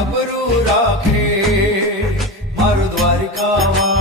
આબરૂ રાખે. મારું દ્વારિકામાં